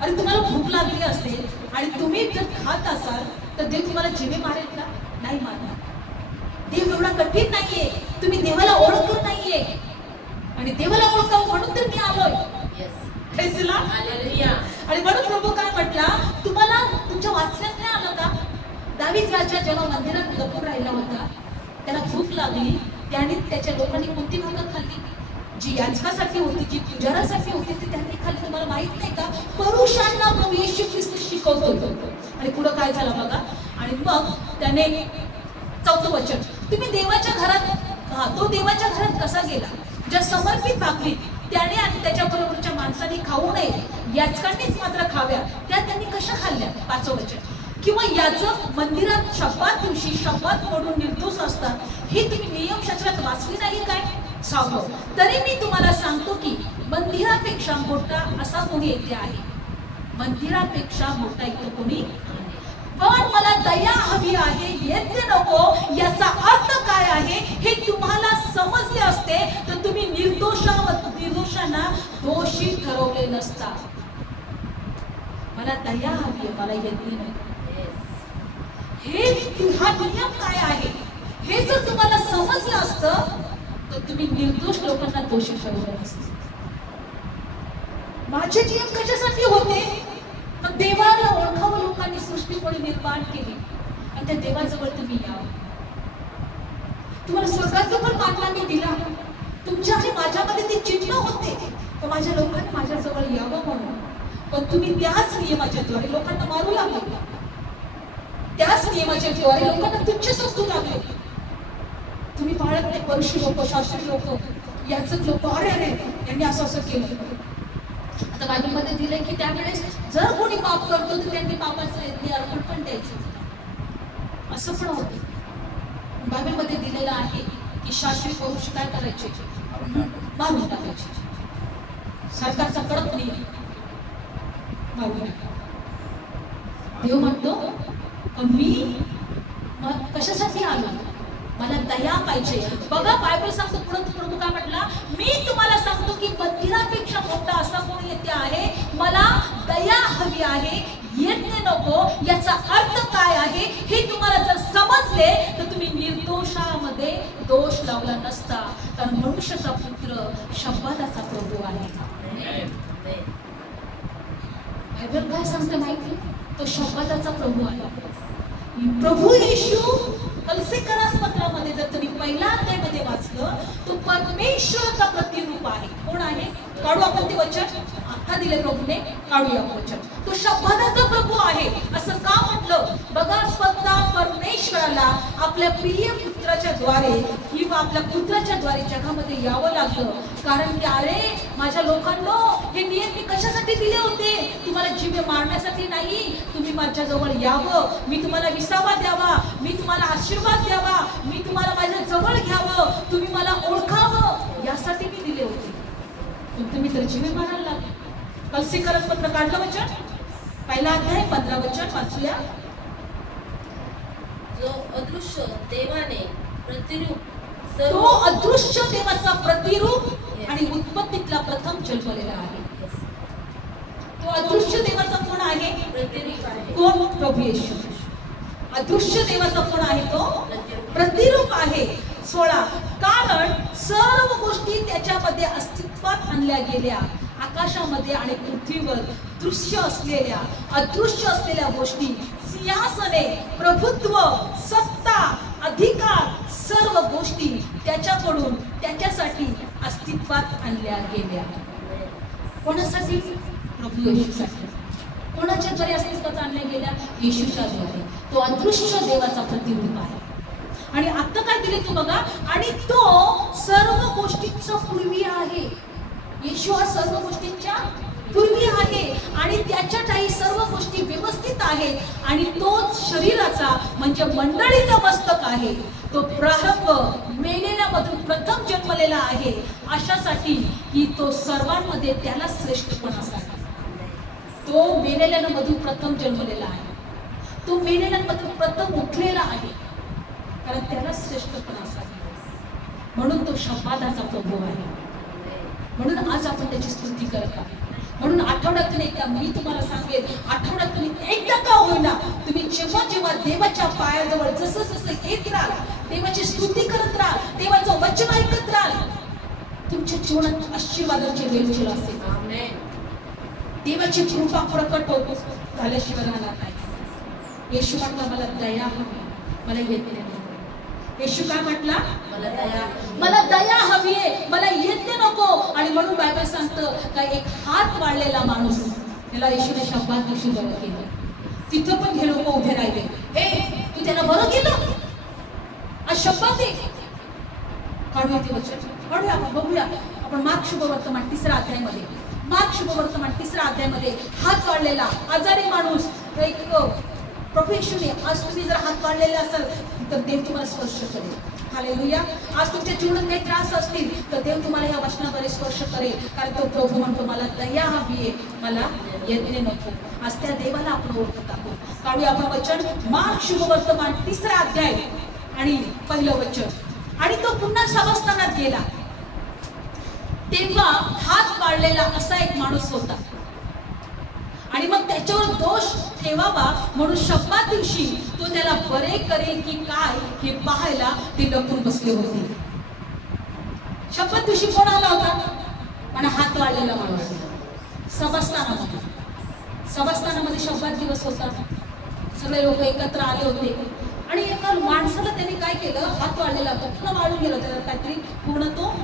अरे तुम्हाला भूक लागली असेल आणि तुम्ही जर खात असाल तर देव तुम्हाला जिवे मारेल का? नाही मारणार. देव एवढा कठीण नाहीये. तुम्ही देवाला ओळखत नाहीये आणि देवाला ओळखावं म्हणून तर मी आलोय. आणि म्हणून प्रभू काय म्हटला, तुम्हाला तुमच्या वाचण्यात नाही आलं का? दावीद राजा जेव्हा मंदिरात लपून राहिला होता, त्याला भूक लागली, त्याने त्याच्या लोकांनी कोणती भाकर खाल्ली? जी याचकासाठी होती, जी पुजारासाठी होती, ती त्यांनी खाल्ली. तुम्हाला माहित नाही का? परुषांना प्रभू येशू ख्रिस्त शिकवतो. आणि पुढं काय झालं बघा. आणि मग त्याने 4थं वचन, तुम्ही देवाच्या घरात, तो देवाच्या घरात कसा गेला? ज्या समर्पित भाकरी त्याने आणि त्याच्या बरोबरच्या माणसांनी खाऊ नये, याचकांनीच मात्र खाव्या, त्या त्यांनी कशा खाल्ल्या? 5वं वचन, किंवा याचक मंदिरात शब्दात दिवशी शब्दात मोडून निर्दोष असतात, हे तुम्ही नियमशास्त्रात वाचले नाही काय? 6वं, तरी मी तुम्हाला सांगतो की मंदिरापेक्षा मोठा असा कोणी येथे आहे. मंदिरापेक्षा मोठा इथं कोणी? पण मला दया हवी आहे, यज्ञ नको. याचा अर्थ काय आहे हे तुम्हाला समजले असते तर तुम्ही निर्दोषांना दोषी ठरवले नसता. मला दया हवी आहे, मला यज्ञ नाही. हा नियम काय आहे हे जर तुम्हाला समजलं असतं तर तुम्ही निर्दोष लोकांना दोषी ठरवले नसते. माझे नियम कशासाठी होते? मग देवाला ओळखावं लोकांनी सृष्टी कोणी निर्माण केली आणि त्या देवाजवळ तुम्ही यावं. तुम्हाला स्वर्गात पण मानला मी दिला, तुमच्या आणि माझ्यामध्ये ते चिन्ह होते, तर माझ्या लोकांनी माझ्याजवळ यावं म्हणून. पण तुम्ही त्याच नियमाच्या द्वारे लोकांना मारू लागले, त्याच नियमाच्या द्वारे लोकांना तुच्छ समजू लागले. तुम्ही पाळत नाही. परुषी लोक, शास्त्री लोक, याचक लोक, अरे अरे यांनी असं असं केलं. आता बायबलमध्ये दिलंय की त्यावेळेस जर कोणी पाप करतो तर त्यांनी पापाचं यज्ञ अर्पण पण द्यायचं, असं पण होतं. बायबलमध्ये दिलेलं आहे की शास्त्री पुरुष काय करायचे, मारून टाकायचे. सरकारचा कडक नियम, मारून टाका. देव म्हणतो मी कशासाठी आलो, मला दया पाहिजे. बघा बायबल सांगतो पुढे प्रभू काय म्हटला, मी तुम्हाला सांगतो की मंदिरापेक्षा मोठा असा कोण येथे आहे, मला दया हवी आहे, यज्ञ नको. याचा अर्थ काय आहे हे तुम्हाला जर समजले तर तुम्ही निर्दोषामध्ये दोष लावला नसता. कारण मनुष्याचा पुत्र शब्दाचा प्रभू आहे. बायबल काय सांगते माहिती, तो शब्दाचा प्रभू आहे. प्रभू येशू कलसेकरास पत्रामध्ये जर तुम्ही पहिल्या अध्यायामध्ये वाचलं, तो परमेश्वराचा प्रतिरूप आहे. कोण आहे, काढू आपण ते वचन, आता दिले प्रभूने, काढूया वचन. तो शब्दाचा प्रभू आहे. असं का म्हटलं, बघा स्वतः परमेश्वराला आपल्या प्रिय पुत्राच्या द्वारे किंवा आपल्या पुत्राच्या द्वारे जगामध्ये यावं लागलं. कारण की अरे माझ्या लोकांनो, हे नियम मी कशासाठी दिले होते, तुम्हाला जीवे मारण्यासाठी नाही. तुम्ही माझ्याजवळ यावं, मी तुम्हाला विसावा द्यावा, मी तुम्हाला आशीर्वाद द्यावा, मी तुम्हाला माझ्या जवळ घ्यावं, तुम्ही मला ओळखावं, यासाठी मी दिले होते. पण तुम्ही तर जीवे मारायला लागले. कलसीकरस पत्र काढलं वचन, पहिला अध्याय 15 वचन वाचूया. जो अदृश्य देवाने प्रतिरूप, तो अदृश्य देवाचा प्रतिरूप आणि उत्पत्तीतला प्रथम जन्मलेला आहे. तो अदृश्य देवाचा कोण आहे, प्रतिरूप आहे. कोण, प्रभू येशू. अदृश्य देवाचा कोण आहे, तो प्रतिरूप आहे. 16, कारण सर्व गोष्टी त्याच्यामध्ये अस्तित्वात आणल्या गेल्या. आकाशामध्ये आणि पृथ्वीवर दृश्य असलेल्या अदृश्य असलेल्या गोष्टी, सिंहासने, प्रभुत्व, सत्ता, अधिकार, सर्व गोष्टी त्याच्याकडून त्याच्यासाठी अस्तित्वात आणल्या गेल्या. कोणासाठी, प्रभू येशूसाठी. कोणाच्या द्वारे अस्तित्वात आणल्या गेल्या, येशूच्या द्वारे. तो अदृश्य देवाचा प्रतिरूप आहे. आणि आता काय दिले तू बघा, आणि तो सर्व गोष्टींचा पूर्वी आहे. येशू हा सर्व गोष्टींच्या पूर्वी आहे आणि त्याच्यातही सर्व गोष्टी व्यवस्थित आहेत. आणि तोच शरीराचा म्हणजे मंडळीचा मस्तक आहे. तो प्रारंभ मेलेल्यामधून प्रथम जन्मलेला आहे, अशासाठी की तो सर्वांमध्ये त्याला श्रेष्ठपणासाठी. तो मेलेल्यांमधून प्रथम जन्मलेला आहे, तो मेलेल्यांमधून प्रथम उठलेला आहे, कारण त्याला श्रेष्ठपणासाठी. म्हणून तो शब्दाचा प्रभू आहे. म्हणून आज आपण त्याची स्तुती करत आहोत. म्हणून आठवड्यातून एकदा मी तुम्हाला सांगेन, आठवड्यातून एकदा का होईना तुम्ही जेव्हा जेव्हा देवाच्या पायाजवळ जसं जसं येत राहाल, देवाची स्तुती करत राहाल, देवाचं वचन ऐकत राहाल, तुमच्या जीवनात आशीर्वादाचे वेळ असेल. देवाची कृपा प्रकट होत झाल्याशिवाय राहणार नाही. येशू म्हटला मला दया हवी, मला येते. येशू काय म्हटला, मला दया हवी आहे, मला यज्ञ नको. आणि म्हणून बायबल सांगतं का एक हात वाढलेला माणूस, त्याला येशूने शब्दात दिवशी बरं केलं. तिथं पण हे लोक उभे राहिले, हे तू त्याला बरं केलं, आज शब्दात आहे. काढूया ते वचन, काढूया आपण, बघूया आपण. मार्क शुभवर्तमान 3रा अध्यायामध्ये, मार्क शुभवर्तमान 3रा अध्यायामध्ये हात वाढलेला आजारी माणूस, एक प्रभू येशूने, आज तुम्ही जर हात वाढलेले असाल तर देव तुम्हाला स्पर्श करेल. हालेलुया. आज तुमच्या जीवनात काही त्रास असतील तर देव तुम्हाला या वचनाद्वारे स्पर्श करेल. कारण तो प्रभू म्हणतो मला दया हवी आहे, मला यज्ञ नको. आज त्या देवाला आपण ओळखत आहोत. काढूया आपण वचन, मार्क शुभवर्तमान 3रा अध्याय आणि पहिलं वचन. आणि तो पुन्हा सभास्थानात गेला, तेव्हा हात वाढलेला असा एक माणूस होता. आणि मग त्याच्यावर दोष ठेवावा म्हणून शब्दात दिवशी तो त्याला बरे करेल की काय हे पाहायला ते लपून बसले होते. शब्दात दिवशी कोण आला होता, आणि हात वाढलेला माणूस. सभास्थानामध्ये, सभास्थानामध्ये शब्दात दिवस होता, सगळे लोक एकत्र आले होते. आणि एका माणसाला त्यांनी काय केलं, हात वाढलेला होता, पुन्हा वाढून गेला, त्याला काहीतरी पूर्ण तो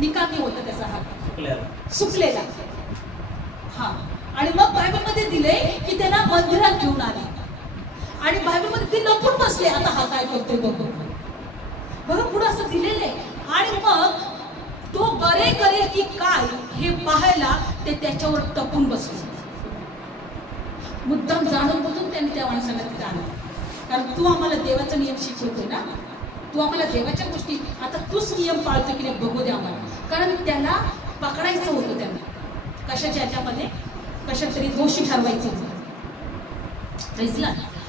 निकामी होता त्याचा हात, सुकलेला. हा, आणि मग बायबलमध्ये दिले की त्याला मंदिरात घेऊन आले आणि बायबलमध्ये ते लपून बसले. आता हा काय करतोय बघू, बघा पुढे असं दिलेलं आहे. आणि मग तो बरे करेल की काय हे पाहायला ते त्याच्यावर टपून बसले. मुद्दाम जाणून बुजून त्यांनी त्या माणसाला तिथे आणलं, कारण तू आम्हाला देवाचा नियम शिकवतोय ना, तू आम्हाला देवाच्या गोष्टी, आता तूच नियम पाळतो की नाही बघू दे आम्हाला. कारण त्याला पकडायचं होतं, त्यांना कशाच्या याच्यामध्ये कशात तरी दोषी ठरवायचं होतं.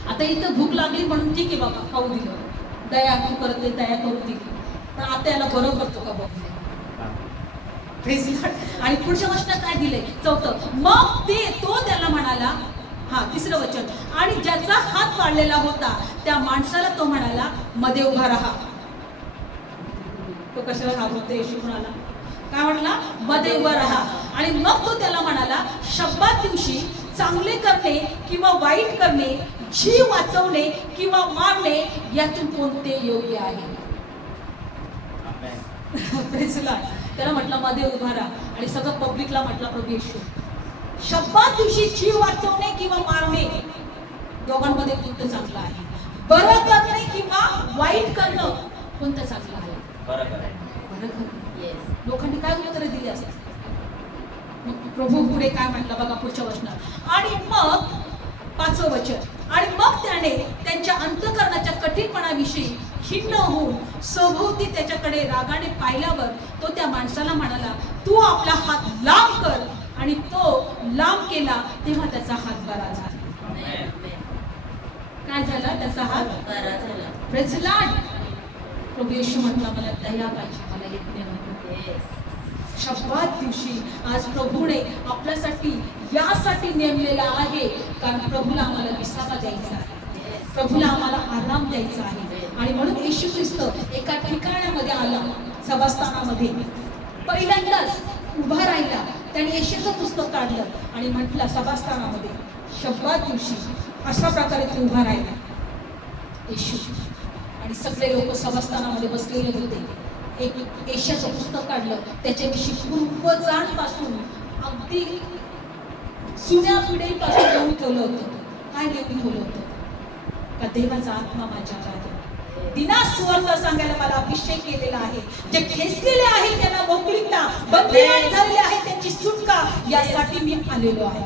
आता इथं भूक लागली म्हणून ठीक आहे बाबा खाऊ दिलं, दया तू करते, दया करू दिली, पण आता याला बरं करतो का बघ. आणि पुढच्या वचनात काय दिलंय, 4. मग तो त्याला म्हणाला, हा 3रं वचन, आणि ज्याचा हात वाढलेला होता त्या माणसाला तो म्हणाला मध्ये उभा राहा. तो कशाला घाबरतो, येशू म्हणाला काय म्हणाला, मध्ये उभा राहा. आणि मग तो त्याला म्हणाला, शब्बात दिवशी चांगले करणे किंवा वाईट करणे, जीव वाचवणे किंवा मारणे, यातून कोणते योग्य आहे. त्याला म्हटलं मध्ये उभा राहा, आणि सगळं पब्लिकला म्हटलं प्रभू येशू, शब्बात दिवशी जीव वाचवणे किंवा मारणे दोघांमध्ये कोणतं चांगलं आहे, बरं करणे किंवा वाईट करणं कोणतं चांगलं आहे. बरं करणं. लोकांनी काय उत्तर दिली असतात. मग प्रभू पुढे काय म्हटलं बघा पुढच्या वचनात, आणि मग 5वं वचन, आणि मग त्याने त्यांच्या अंतःकरणाच्या कठीणपणाविषयी खिन्न होऊन सभोवती त्याच्याकडे रागाने पाहिल्यावर तो त्या माणसाला म्हणाला, तू आपला हात लांब कर. आणि तो लांब केला तेव्हा त्याचा हात बरा झाला. काय झाला, त्याचा हात बरा झाला. Praise Lord. प्रभू येशू म्हटला मला दया पाहिजे, मला यज्ञ नको. शब्बात दिवशी आज प्रभूने आपल्यासाठी यासाठी नेमलेला आहे, कारण प्रभूला आम्हाला विसावा द्यायचा आहे, प्रभूला आम्हाला आराम द्यायचा आहे. आणि म्हणून येशू ख्रिस्त एका ठिकाणामध्ये आला, सभास्थानामध्ये पहिल्यांदाच उभा राहिला. त्याने येशूचं पुस्तक काढलं आणि म्हटलं सभास्थानामध्ये शब्बात दिवशी अशा प्रकारे तो उभा राहिला येशू. आणि सगळे लोक सभास्थानामध्ये बसलेले होते. एक येशूचं पुस्तक काढलं, त्याच्याविषयी पूर्वजांपासून अगदी जुन्या पिढीपासून लिहून ठेवलं होतं. काय लिहून ठेवलं होतं, का देवाचा आत्मा माझ्यावर आहे, दिनास्वर्ग सांगायला मला अभिषेक केलेला आहे, जे खेचलेले आहे त्यांना मोकळीकता, बंदीवान झालेले आहे त्यांची सुटका, यासाठी मी आलेलो आहे.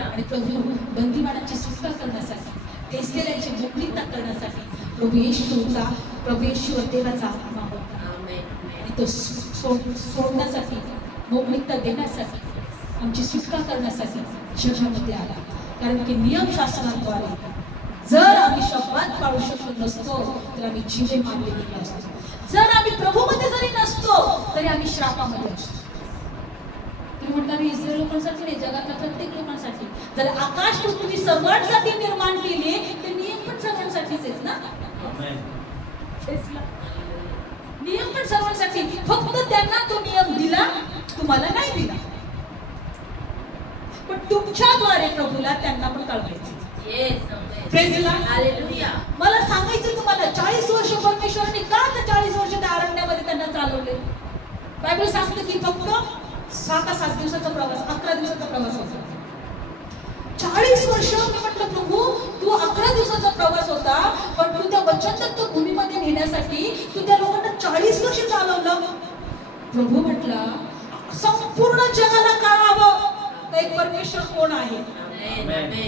आणि प्रभू बंदीवानाची सुटका करण्यासाठी, खेचलेल्यांची मोकळीकता करण्यासाठी प्रभू येशू देवाचा आत्मा होता. आणि तो सोडण्यासाठी, मोकळीकता देण्यासाठी, आमची सुटका करण्यासाठी जगामध्ये आला. कारण की नियमशास्त्राद्वारे जर आम्ही शब्दात पाळू शकत नसतो तर आम्ही जीवे मानले गेले असतो. जर आम्ही प्रभूमध्ये जरी नसतो तरी आम्ही श्रापामध्ये असतो. तुम्ही म्हणता इस्रायल लोकांसाठी नाही, जगातल्या प्रत्येक लोकांसाठी. जर आकाश पृथ्वी सर्वांसाठी निर्माण केली तर नियम पण सर्वांसाठीच आहेत ना. नियम पण सर्वांसाठी, फक्त त्यांना तो नियम दिला, तुम्हाला नाही दिला. पण तुमच्याद्वारे प्रभूला त्यांना पण कळवायचं. मला सांगायचं तुम्हाला, 40 वर्ष परमेश्वराने का तर 40 वर्ष त्या अरण्यामध्ये त्यांना चालवले. बायबल सांगते की फक्त 6 का 7 दिवसाचा प्रवास, 11 दिवसाचा प्रवास होता. 40 वर्ष मी म्हटलं प्रभू तू 11 दिवसाचा प्रवास होता, पण तू त्या वचनदत्त भूमीमध्ये नेण्यासाठी तू त्या लोकांना 40 वर्ष चालवलं. प्रभू म्हटला संपूर्ण जगाला कळावं एक परमेश्वर कोण आहे.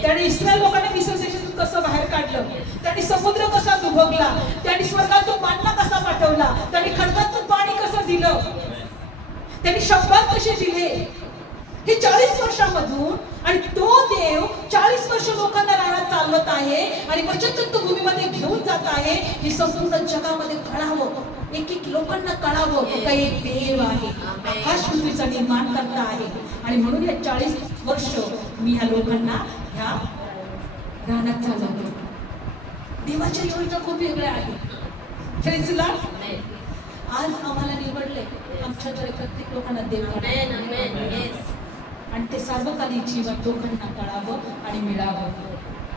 त्याने इस्रायल लोकांना मिस्र देशातून कसं बाहेर काढलं, त्यांनी समुद्र कसा दुभगला, त्यांनी स्वर्गातून मान्ना कसा पाठवला, त्यांनी खडकातून पाणी कसं दिलं, त्यांनी शब्दात कसे दिले, हे 40 वर्षामधून. आणि तो देव 40 वर्ष लोकांना रानात चालवत आहे आणि वचनदत्त भूमीमध्ये घेऊन जात आहे. हे संपूर्ण जगामध्ये कळावं, एक लोकांना कळावं का एक देव आहे, आकाश पृथ्वीचा निर्माण करता आहे. आणि म्हणून या 40 वर्ष मी ह्या लोकांना ह्या रानात चालवतो. देवाच्या योजना खूप वेगळ्या आहेत. आज आम्हाला निवडले, आमच्याकडे प्रत्येक लोकांना देव आणि ते सार्वकालिक जीवन लोकांना कळावं आणि मिळावं.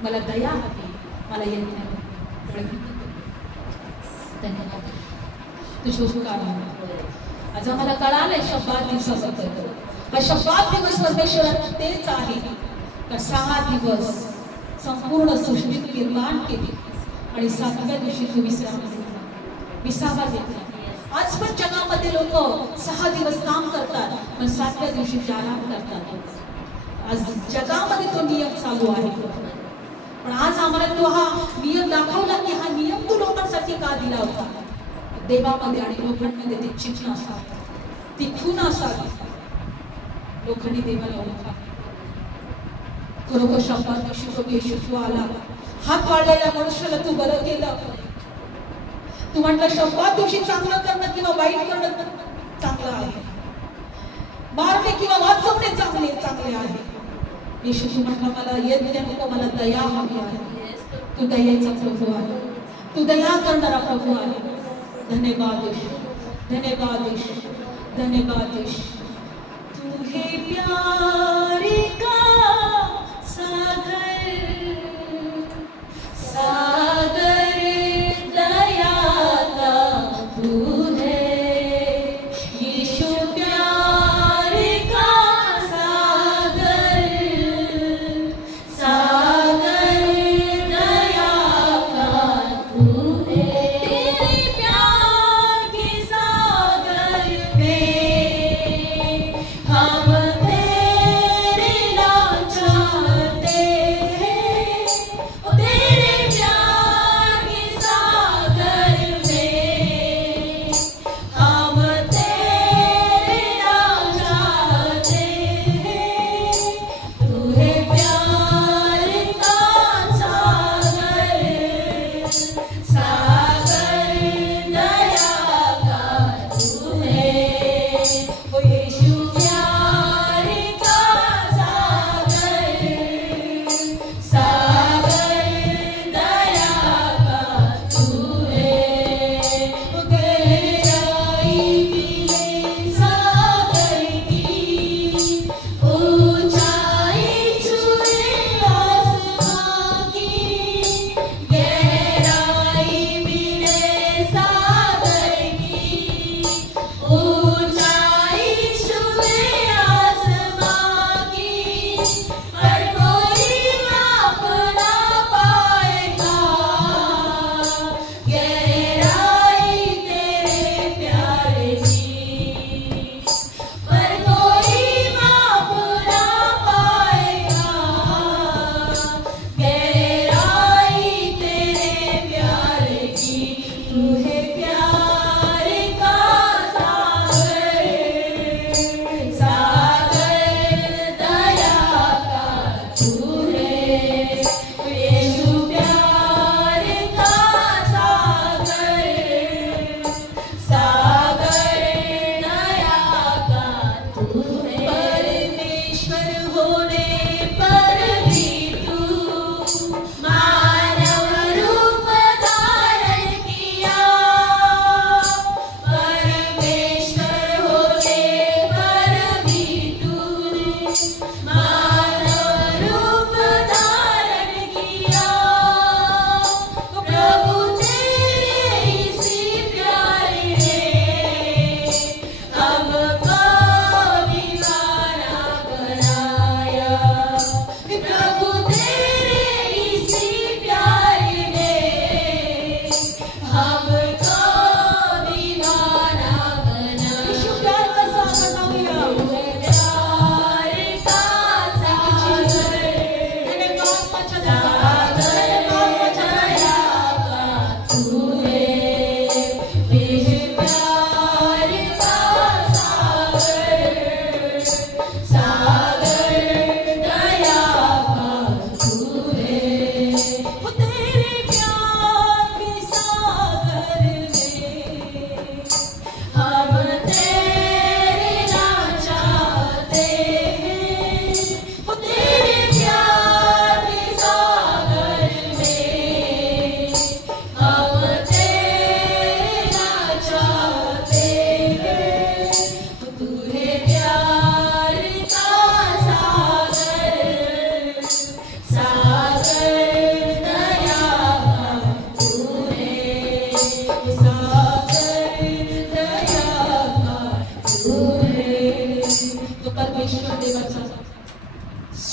मला दया हवी, मला यज्ञ. धन्यवाद. तुझे उपकार आहेत. आज आम्हाला कळालंय शब्दात दिवसाबद्दल. हा शब्दात दिवस परमेश्वरात तेच आहे का 6 दिवस संपूर्ण सृष्टीत निर्माण केली आणि 7व्या दिवशी तू विश्राम घेतला, विसावा घेतला. आज पण जगामध्ये लोक 6 दिवस काम करतात पण 7व्या दिवशी आराम करतात. आज जगामध्ये तो नियम चालू आहे. पण आज आम्हाला तो हा नियम दाखवला की हा नियम तू लोकांसाठी का दिला होता. देवामध्ये आणि लोकांमध्ये ते चिन्ह असावे, ती खून असावी. लोकांनी देवाला ओळखा. खरोखर शब्दात दिवशी तो येशू तू आला, हात वाढलेल्या मनुष्याला तू बरं केलं. तू म्हटलं शब्दात दिवशी चांगलं करणं किंवा वाईट करणं चांगलं आहे, मारणे किंवा वाचवणे चांगले आहे. येशू तू म्हटलं मला यज्ञ नको, मला दया हवी आहे. तू दयेचा प्रभू आहे, तू दया करणारा प्रभू आहे. धन्यवाद येशू, धन्यवाद येशू, धन्यवाद येशू. तू हे प्यारे का सागर, सागर दया का तू है. यीशु प्यारे का सागर, सागर दया का तू है. तेरे प्यार के सागर में हम थे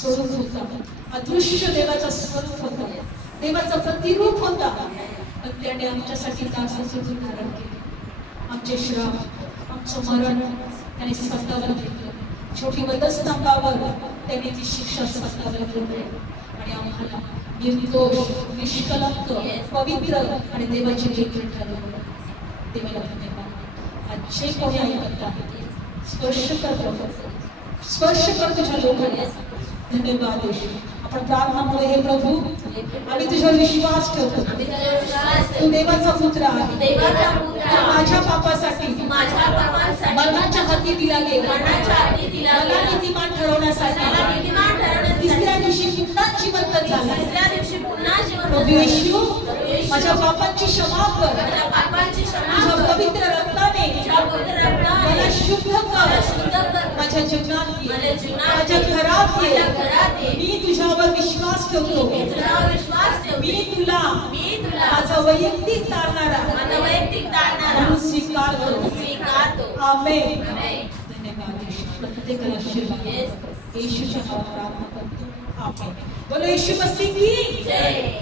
स्वरूप होता, अदृश्य देवाचा स्वरूप होता, देवाचा प्रतिरूप होता, पण त्याने आमच्यासाठी दासाचे रूप धारण केले. आमचे श्राप, आमचं मरण त्याने स्वतःवर घेतलं. छोटी वधस्तंभावर त्याने ती शिक्षा स्वतःवर घेतली आणि आम्हाला निर्दोष, निष्कलंक, पवित्र आणि देवाचे लेकरं ठरवलं. देवाला धन्यवाद. आज जे कोणी ऐकत आहे, स्पर्श कर तुझ्या लोकांना. धन्यवाद येशू. आपण प्रार्थनामुळे हे प्रभू आम्ही तुझ्यावर विश्वास ठेवतो. तू देवाचा पुत्र आहे. माझ्या पापासाठी मरणाच्या हाती दिला गेला. मला नीतिमान ठरवण्यासाठी तिसऱ्या दिवशी पुन्हा जिवंत झाला. प्रभू येशू, माझ्या पापांची क्षमा कर. तुझ्या पवित्र रक्ताने मला शुद्ध कर. माझ्या जीवनात माझ्या घरात मी तुझ्यावर विश्वास ठेवतो. मी तुला माझा वैयक्तिक तारणारा म्हणून स्वीकारतो. आमेन. धन्यवाद येशू. प्रत्येकाला आशीर्वाद येशूच्या नावात प्रार्थना करतो. आमेन. बोलो येशू मसीह की जय.